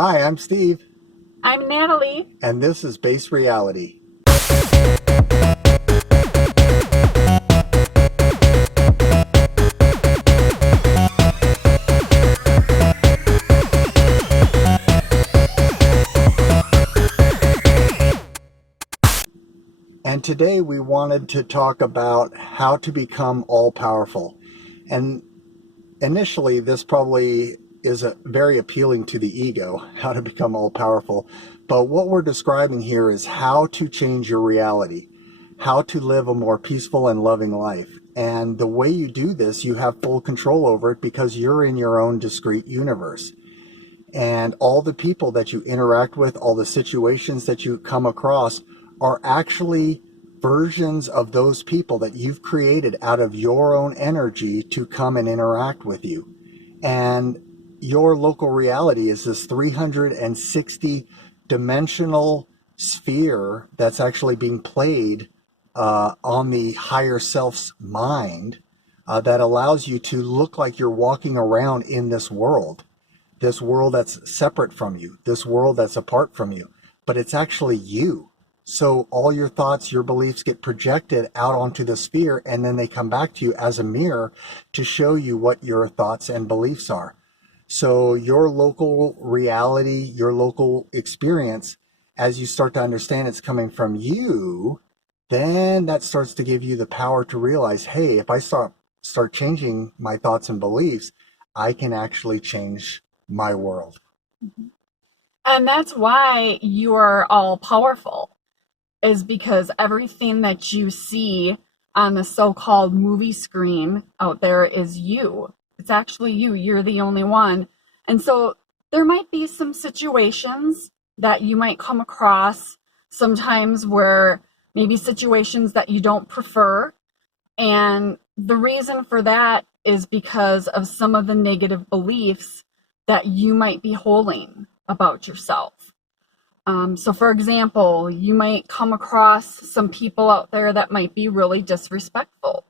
Hi, I'm Steve, I'm Natalie. and this is Base Reality. And today we wanted to talk about how to become all powerful. And initially, this probably is very appealing to the ego, how to become all powerful. But what we're describing here is how to change your reality, how to live a more peaceful and loving life. And the way you do this, you have full control over it because you're in your own discrete universe. And all the people that you interact with, all the situations that you come across are actually versions of those people that you've created out of your own energy to come and interact with you. And your local reality is this 360 dimensional sphere that's actually being played on the higher self's mind, that allows you to look like you're walking around in this world that's separate from you, this world that's apart from you, but it's actually you. So all your thoughts, your beliefs get projected out onto the sphere, and then they come back to you as a mirror to show you what your thoughts and beliefs are. So your local reality, your local experience, as you start to understand it's coming from you, then that starts to give you the power to realize, hey, if I start changing my thoughts and beliefs, I can actually change my world. And that's why you are all powerful, is because everything that you see on the so-called movie screen out there is you. It's actually you. You're the only one. And so there might be some situations that you might come across sometimes where maybe situations that you don't prefer. And the reason for that is because of some of the negative beliefs that you might be holding about yourself. So for example, you might come across some people out there that might be really disrespectful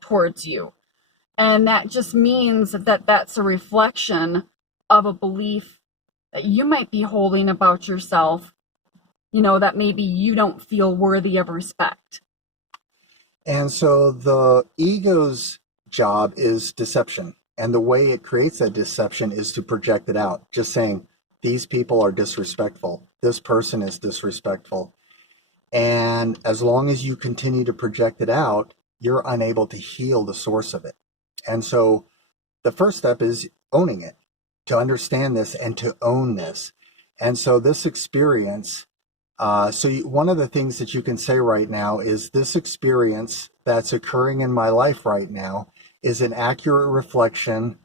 towards you. And that just means that that's a reflection of a belief that you might be holding about yourself, that maybe you don't feel worthy of respect. And so the ego's job is deception. And the way it creates that deception is to project it out, just saying, these people are disrespectful. This person is disrespectful. And as long as you continue to project it out, you're unable to heal the source of it. And so the first step is owning it, to understand this and to own this. And so this experience, one of the things that you can say right now is this experience that's occurring in my life right now is an accurate reflection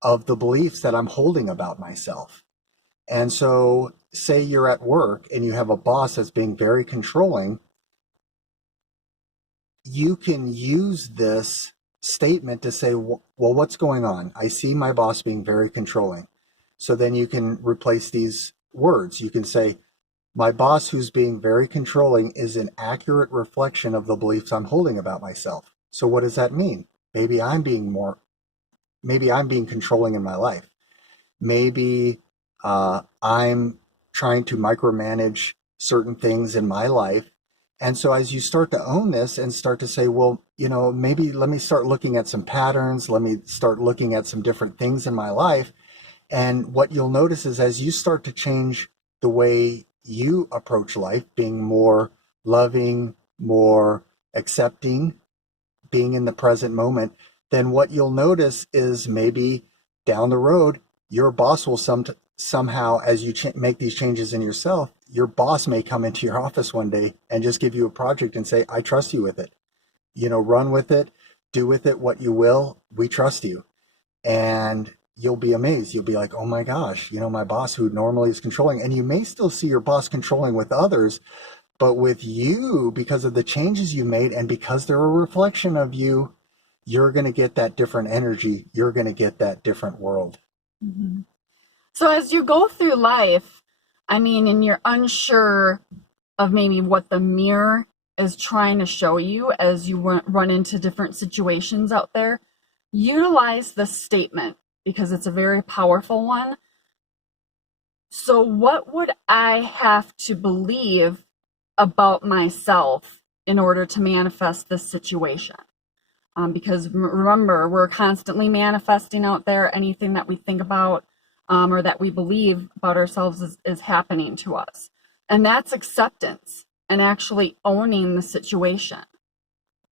of the beliefs that I'm holding about myself. And so say you're at work and you have a boss that's being very controlling, you can use this statement to say, well, what's going on? I see my boss being very controlling. So then you can replace these words. You can say, my boss who's being very controlling is an accurate reflection of the beliefs I'm holding about myself. So what does that mean? Maybe I'm being controlling in my life. Maybe I'm trying to micromanage certain things in my life. And so as you start to own this and start to say, well, maybe let me start looking at some patterns. Let me start looking at some different things in my life. And what you'll notice is as you start to change the way you approach life, being more loving, more accepting, being in the present moment, then what you'll notice is maybe down the road, your boss will somehow, as you make these changes in yourself, your boss may come into your office one day and just give you a project and say, I trust you with it. Run with it, do with it what you will. We trust you. And you'll be amazed. You'll be like, oh my gosh, my boss who normally is controlling, and you may still see your boss controlling with others, but with you, because of the changes you made and because they're a reflection of you, you're going to get that different energy. You're going to get that different world. Mm-hmm. So as you go through life, and you're unsure of maybe what the mirror is trying to show you as you run into different situations out there, utilize this statement because it's a very powerful one. So So what would I have to believe about myself in order to manifest this situation? Because remember, we're constantly manifesting out there. Anything that we think about or that we believe about ourselves is happening to us. And that's acceptance and actually owning the situation.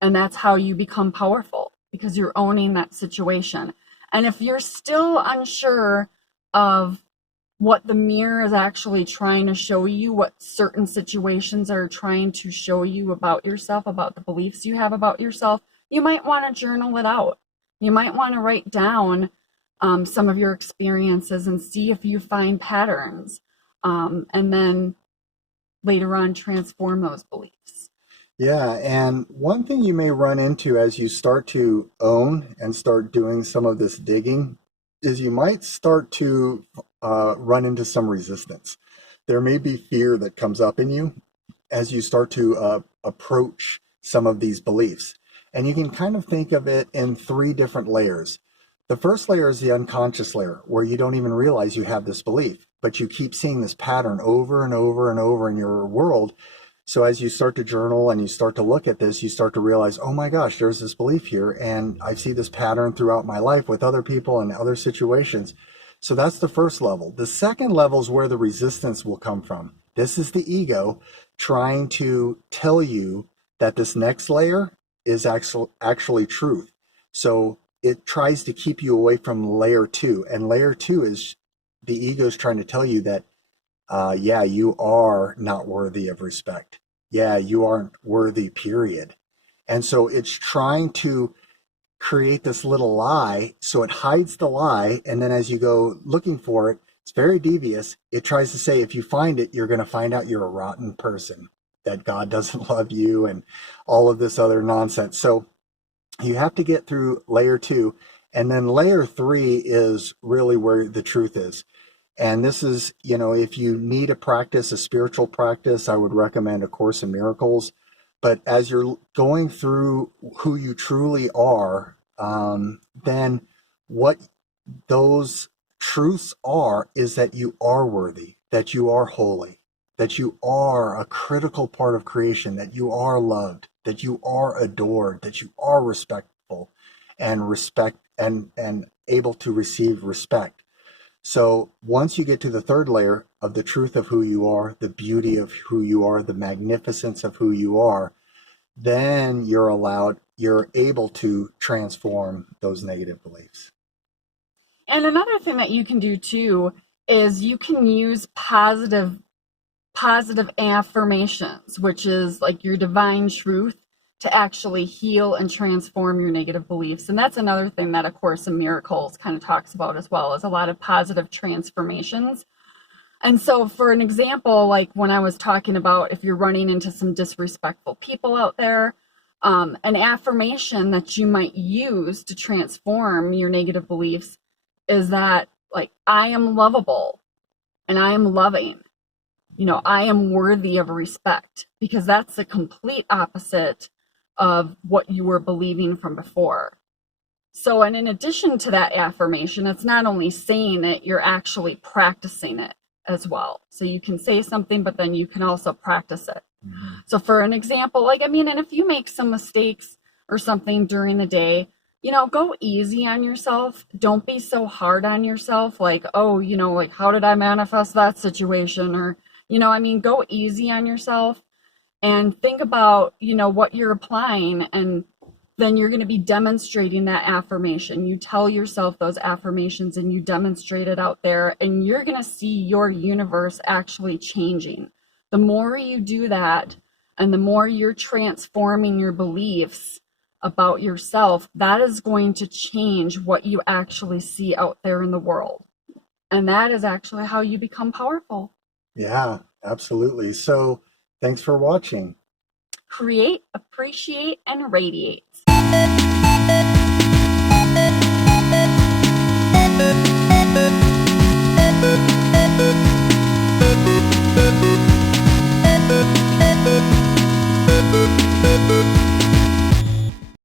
And that's how you become powerful, because you're owning that situation. And if you're still unsure of what the mirror is actually trying to show you, what certain situations are trying to show you about yourself, about the beliefs you have about yourself, you might want to journal it out. You might want to write down some of your experiences and see if you find patterns, and then later on transform those beliefs. Yeah, and one thing you may run into as you start to own and start doing some of this digging is you might start to run into some resistance. There may be fear that comes up in you as you start to approach some of these beliefs. And you can kind of think of it in three different layers. The first layer is the unconscious layer, where you don't even realize you have this belief, but you keep seeing this pattern over and over and over in your world. So as you start to journal and you start to look at this, you start to realize, oh my gosh, there's this belief here. And I see this pattern throughout my life with other people and other situations. So that's the first level. The second level is where the resistance will come from. This is the ego trying to tell you that this next layer is actually truth. So it tries to keep you away from layer two. And layer two is the ego is trying to tell you that, yeah, you are not worthy of respect. Yeah, you aren't worthy, period. And so it's trying to create this little lie. So it hides the lie. And then as you go looking for it, it's very devious. It tries to say, if you find it, you're going to find out you're a rotten person, that God doesn't love you, and all of this other nonsense. So you have to get through layer two. And then layer three is really where the truth is. And this is, if you need a practice, a spiritual practice, I would recommend A Course in Miracles. But as you're going through who you truly are, then what those truths are is that you are worthy, that you are holy, that you are a critical part of creation, that you are loved, that you are adored, that you are respectful and able to receive respect. So once you get to the third layer of the truth of who you are, the beauty of who you are, the magnificence of who you are, then you're able to transform those negative beliefs. And another thing that you can do too is you can use positive affirmations, which is like your divine truth, to actually heal and transform your negative beliefs. And that's another thing that A Course in Miracles kind of talks about as well, is a lot of positive transformations. And so for an example, like when I was talking about if you're running into some disrespectful people out there, an affirmation that you might use to transform your negative beliefs is that, like, I am lovable and I am loving. I am worthy of respect, because that's the complete opposite of what you were believing from before. So, and in addition to that affirmation, it's not only saying it, you're actually practicing it as well. So you can say something, but then you can also practice it. Mm-hmm. So for an example, and if you make some mistakes or something during the day, go easy on yourself. Don't be so hard on yourself. Like, oh, how did I manifest that situation? Or, go easy on yourself and think about, what you're applying. And then you're going to be demonstrating that affirmation. You tell yourself those affirmations and you demonstrate it out there, and you're going to see your universe actually changing. The more you do that, and the more you're transforming your beliefs about yourself, that is going to change what you actually see out there in the world. And that is actually how you become powerful. Yeah, absolutely. So thanks for watching. Create, appreciate, and radiate.